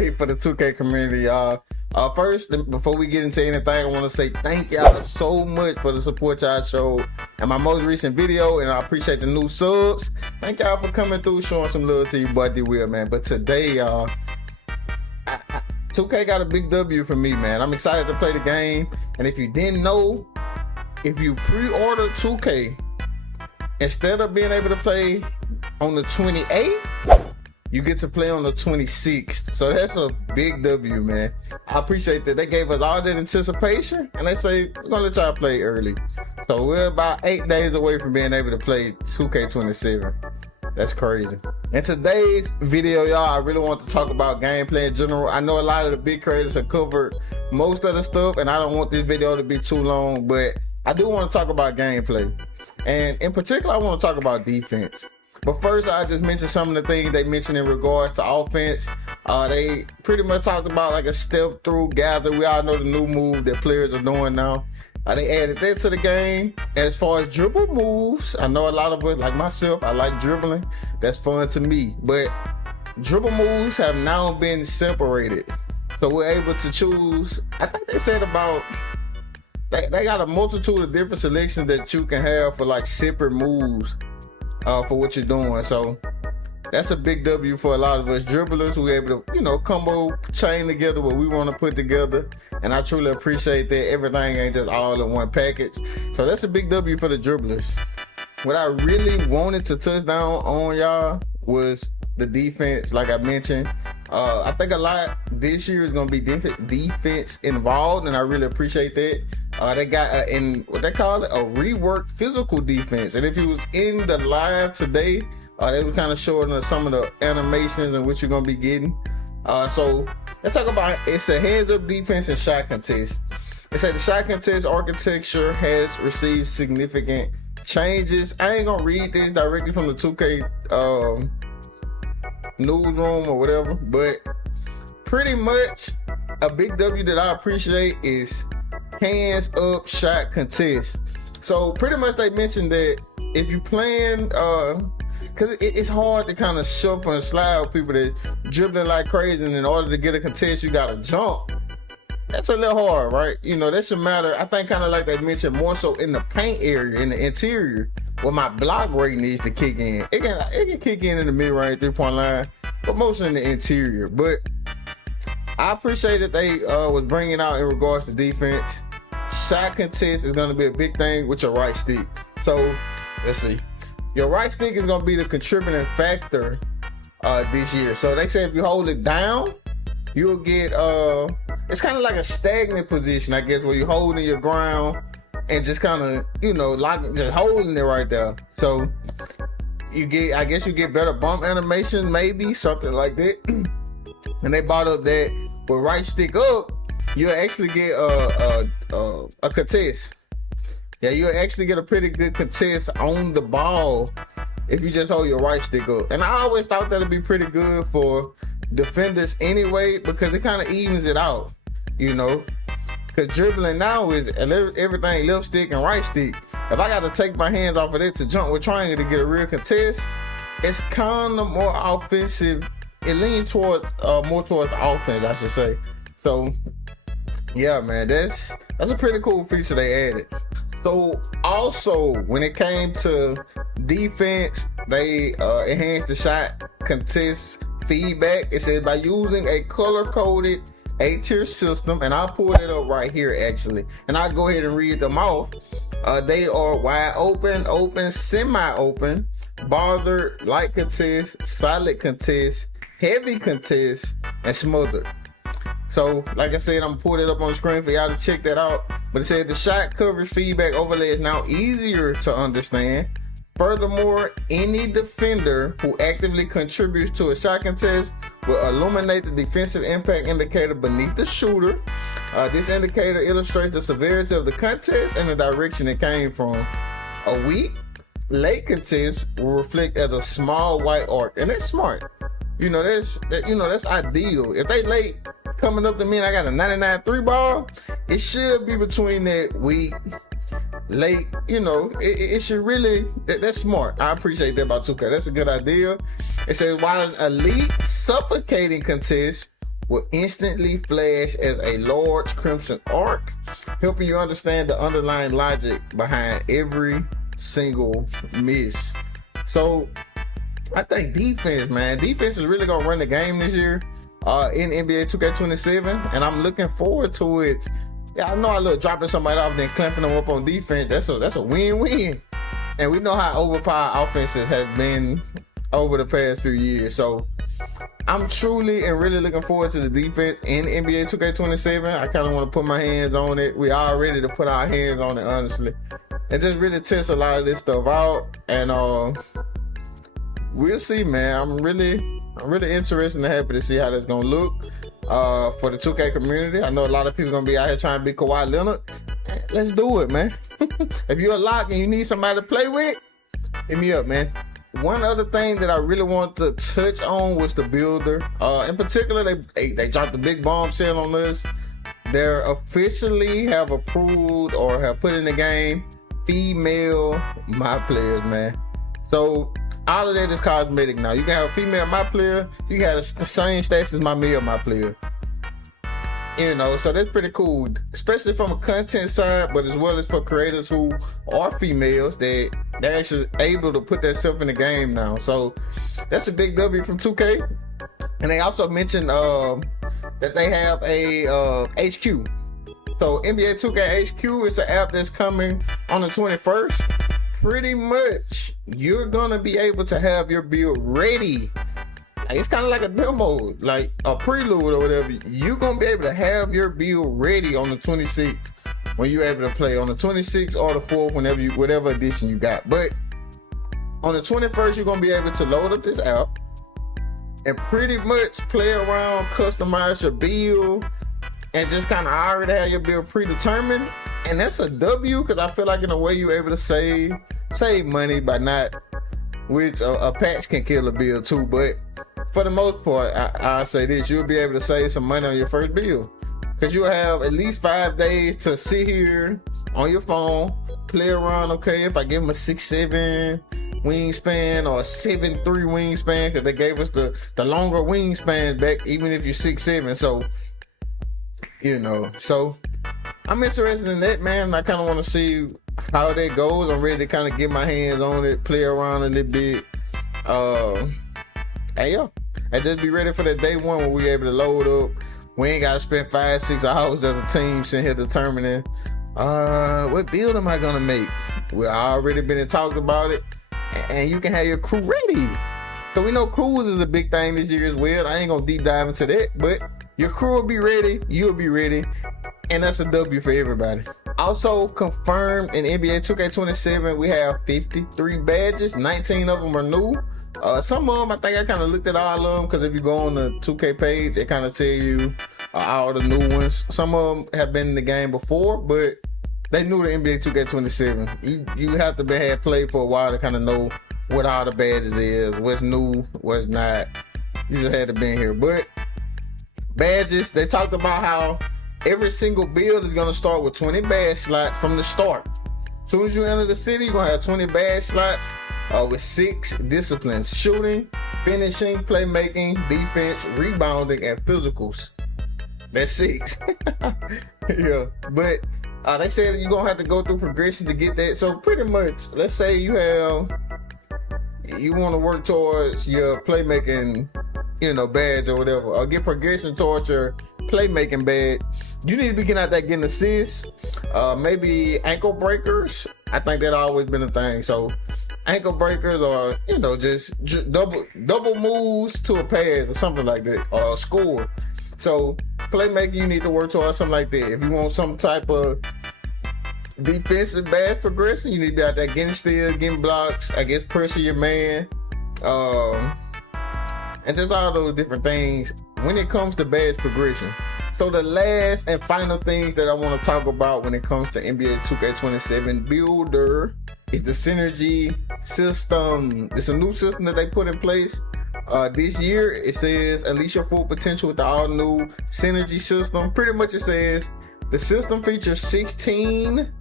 day for the 2K community, y'all. First, before we get into anything, I want to say thank y'all so much for the support y'all showed in my most recent video, and I appreciate the new subs. Thank y'all for coming through, showing some love to your buddy Will, man. But today, y'all, 2K got a big W for me, man. I'm excited to play the game, and if you didn't know, if you pre-ordered 2K, instead of being able to play on the 28th, you get to play on the 26th. So that's a big W, man. I appreciate that. They gave us all that anticipation, and they say, we're gonna let y'all play early. So we're about 8 days away from being able to play 2K27. That's crazy. In today's video, y'all, I really want to talk about gameplay in general. I know a lot of the big creators have covered most of the stuff, and I don't want this video to be too long, but I do want to talk about gameplay. And in particular, I want to talk about defense. But first, I just mentioned some of the things they mentioned in regards to offense. They pretty much talked about like a step through gather. We all know the new move that players are doing now. They added that to the game. As far as dribble moves, I know a lot of us, like myself, I like dribbling. That's fun to me. But dribble moves have now been separated. So we're able to choose, I think they said about, they got a multitude of different selections that you can have for like separate moves. For what you're doing. So that's a big W for a lot of us dribblers. We're able to, you know, combo chain together what we want to put together, and I truly appreciate that. Everything ain't just all in one package, so that's a big W for the dribblers. What I really wanted to touch down on, y'all, was the defense. Like I mentioned, I think a lot this year is gonna be defense involved, and I really appreciate that. They got in what they call it, a reworked physical defense. And if you was in the live today, they were kind of showing us some of the animations and what you're gonna be getting. So let's talk about, it's a hands-up defense and shot contest. It said the shot contest architecture has received significant changes. I ain't gonna read this directly from the 2K newsroom or whatever, but pretty much a big W that I appreciate is hands up shot contest. So pretty much they mentioned that if you playing, cause it's hard to kind of shuffle and slide with people that dribbling like crazy, and in order to get a contest you gotta jump. That's a little hard, right? You know, that should matter. I think kind of like they mentioned more so in the paint area, in the interior, where my block rate needs to kick in. It can kick in the mid-range 3-point line, but mostly in the interior. But I appreciate that they was bringing out in regards to defense. Shot contest is going to be a big thing with your right stick. So let's see, your right stick is going to be the contributing factor this year. So they say if you hold it down, you'll get it's kind of like a stagnant position, I guess, where you're holding your ground and just kind of, you know, like just holding it right there. So you get, I guess you get better bump animation, maybe something like that. And they brought up that with right stick up, you'll actually get a contest. Yeah, you'll actually get a pretty good contest on the ball if you just hold your right stick up. And I always thought that'd be pretty good for defenders anyway, because it kind of evens it out, you know. Because dribbling now is everything left stick and right stick. If I got to take my hands off of it to jump with triangle to get a real contest, it's kind of more offensive. It leans towards more towards the offense, I should say. So yeah, man, that's a pretty cool feature they added. So also when it came to defense, they enhanced the shot contest feedback. It said by using a color-coded 8-tier system, and I'll pull it up right here actually, and I'll go ahead and read them off. They are wide open, open, semi-open, bothered, light contest, solid contest, heavy contest, and smothered. So like I said, I'm putting it up on the screen for y'all to check that out. But it said the shot coverage feedback overlay is now easier to understand. Furthermore, any defender who actively contributes to a shot contest will illuminate the defensive impact indicator beneath the shooter. This indicator illustrates the severity of the contest and the direction it came from. A weak, late contest will reflect as a small white arc, and that's smart. You know, that's ideal. If they late coming up to me and I got a 99 3 ball, it should be between that weak, late, you know, it should really, that's smart. I appreciate that about 2K. That's a good idea. It says while an elite suffocating contest will instantly flash as a large crimson arc, helping you understand the underlying logic behind every single miss. So I think defense, man, defense is really gonna run the game this year in NBA 2K27, and I'm looking forward to it. Yeah, I know I love dropping somebody off then clamping them up on defense. That's a win-win. And we know how overpowered offenses has been over the past few years. So I'm truly and really looking forward to the defense in NBA 2K27. I kind of want to put my hands on it. We are ready to put our hands on it, honestly, and just really test a lot of this stuff out. And we'll see, man. I'm really interested and happy to see how that's gonna look for the 2K community. I know a lot of people gonna be out here trying to be Kawhi Leonard. Let's do it, man. If you're a lock and you need somebody to play with, hit me up, man. One other thing that I really want to touch on was the builder. In particular, they dropped the big bombshell on us. They officially have approved or have put in the game female my players, man. So all of that is cosmetic now. You can have a female my player. You can have the same stats as my male my player. You know, so that's pretty cool, especially from a content side, but as well as for creators who are females that they're actually able to put themselves in the game now. So that's a big W from 2K. And they also mentioned that they have a HQ. So NBA 2K HQ is an app that's coming on the 21st. Pretty much, you're gonna be able to have your build ready. It's kind of like a demo, like a prelude or whatever. You're gonna be able to have your build ready on the 26th when you're able to play on the 26th or the 4th, whatever edition you got. But on the 21st, you're gonna be able to load up this app and pretty much play around, customize your build, and just kind of already have your build predetermined. And that's a W, because I feel like in a way you're able to save money by not, which a patch can kill a build too, but for the most part, I say this, you'll be able to save some money on your first build, because you'll have at least 5 days to sit here on your phone, play around. Okay, if I give them a 6'7" wingspan or a 7'3" wingspan, because they gave us the longer wingspan back, even if you're 6'7". So, you know, so I'm interested in that, man. I kind of want to see how that goes. I'm ready to kind of get my hands on it, play around a little bit. And yeah, and just be ready for that day one when we're able to load up. We ain't got to spend 5-6 hours as a team sitting here determining what build am I going to make. We've already been and talked about it. And you can have your crew ready. So we know crews is a big thing this year as well. I ain't going to deep dive into that. But your crew will be ready. You'll be ready. And that's a W for everybody. Also confirmed in NBA 2K27, we have 53 badges. 19 of them are new. Some of them, I think I kind of looked at all of them, because if you go on the 2K page, it kind of tell you all the new ones. Some of them have been in the game before, but they new to NBA 2K27. You have to have played for a while to kind of know what all the badges is, what's new, what's not. You just had to be here. But badges, they talked about how every single build is going to start with 20 badge slots from the start. As soon as you enter the city, you're going to have 20 badge slots with 6 disciplines: shooting, finishing, playmaking, defense, rebounding, and physicals. That's 6. Yeah, but they said you're going to have to go through progression to get that. So pretty much, let's say you want to work towards your playmaking, badge or whatever, or get progression towards your playmaking badge. You need to be getting out there getting assists, maybe ankle breakers. I think that always been a thing. So ankle breakers, or just double moves to a pass or something like that, or a score. So playmaking, you need to work towards something like that. If you want some type of defensive badge progression, you need to be out there getting steals, getting blocks, I guess pressure your man, and just all those different things when it comes to badge progression. So the last and final things that I want to talk about when it comes to NBA 2K27 Builder is the Synergy system. It's a new system that they put in place this year. It says unleash your full potential with the all new Synergy system. Pretty much it says the system features 16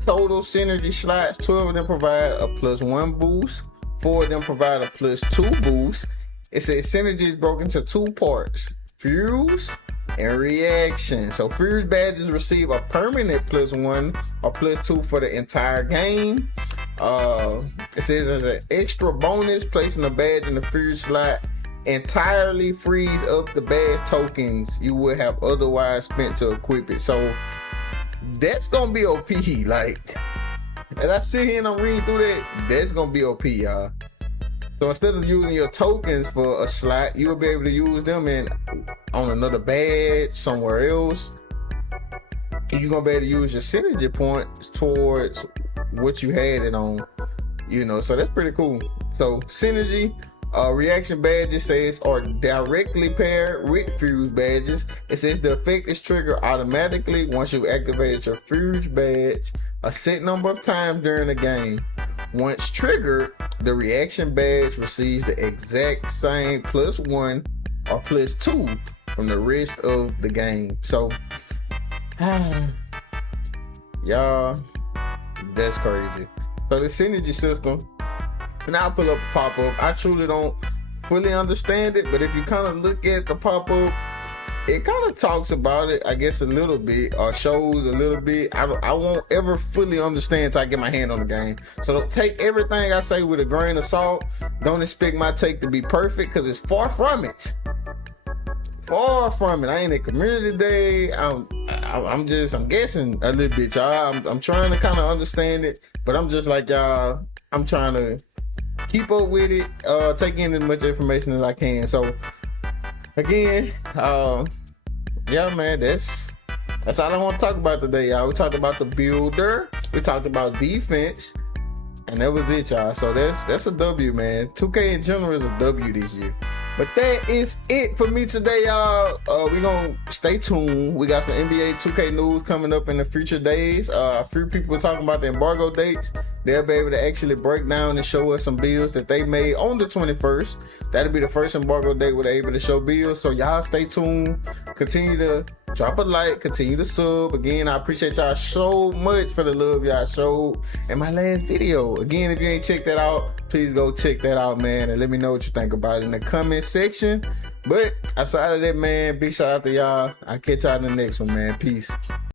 total Synergy slots. 12 of them provide a +1 boost. 4 of them provide a +2 boost. It says Synergy is broken into 2 parts: Fuse, and Reaction. So Fuse badges receive a permanent +1 or +2 for the entire game. It says as an extra bonus, placing a badge in the Fuse slot entirely frees up the badge tokens you would have otherwise spent to equip it. So that's gonna be OP. Like, as I sit here and I'm reading through that, that's gonna be OP, y'all. So instead of using your tokens for a slot, you'll be able to use them on another badge somewhere else. You're gonna be able to use your synergy points towards what you had it on, you know. So that's pretty cool. So synergy, reaction badges says are directly paired with Fuse badges. It says the effect is triggered automatically once you activated your Fuse badge a set number of times during the game. Once triggered, the reaction badge receives the exact same +1 or +2 from the rest of the game. So, y'all, that's crazy. So the synergy system, now I'll pull up a pop-up. I truly don't fully understand it, but if you kind of look at the pop-up, it kind of talks about it, I guess, a little bit, or shows a little bit. I won't ever fully understand until I get my hand on the game. So don't take everything I say with a grain of salt. Don't expect my take to be perfect, because it's far from it. Far from it. I ain't at community day. I'm guessing a little bit, y'all. I'm trying to kind of understand it, but I'm just like y'all. I'm trying to keep up with it, take in as much information as I can. So again, yeah, man, that's all I want to talk about today, y'all. We talked about the builder, we talked about defense, and that was it, y'all. So that's a W, man. 2K in general is a W this year. But that is it for me today, y'all. We gonna stay tuned. We got some NBA 2K news coming up in the future days. A few people talking about the embargo dates. They'll be able to actually break down and show us some builds that they made on the 21st. That'll be the first embargo date where they're able to show builds. So y'all stay tuned. Continue to drop a like, continue to sub. Again, I appreciate y'all so much for the love y'all showed in my last video. Again, if you ain't checked that out, please go check that out, man, and let me know what you think about it in the comment section. But outside of that, man, big shout out to y'all. I'll catch y'all in the next one, man. Peace.